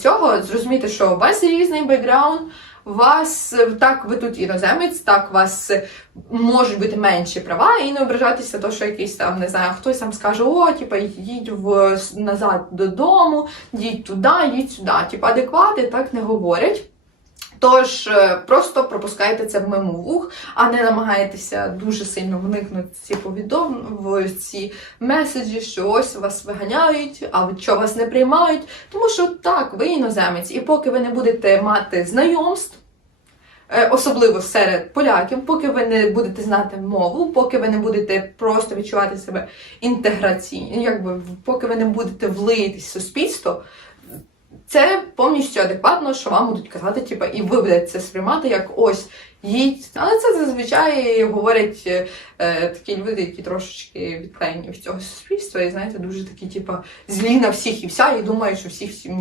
цього, зрозуміти, що у вас різний бекграунд, вас е, так, ви тут іноземець, так у вас е, можуть бути менші права, і не ображатися, то, що якийсь там, не знаю, хтось там скаже, о, типа, їдь в назад додому, їдь туди, їдь сюди. Типа, адеквати так не говорять. Тож е, просто пропускайте це мимо вух, а не намагайтеся дуже сильно вникнути в ці повідомлення, в ці меседжі, що ось вас виганяють, а що вас не приймають. Тому що так, ви іноземець, і поки ви не будете мати знайомств, е, особливо серед поляків, поки ви не будете знати мову, поки ви не будете просто відчувати себе інтеграційно, якби поки ви не будете влиїтись в суспільство. Це повністю адекватно, що вам будуть казати, типу, і ви будете це сприймати як ось їдь. Але це зазвичай говорять е, такі люди, які трошечки відклеєні від цього суспільства, і знаєте, дуже такі, типу, злі на всіх і вся, і думають, що всі всім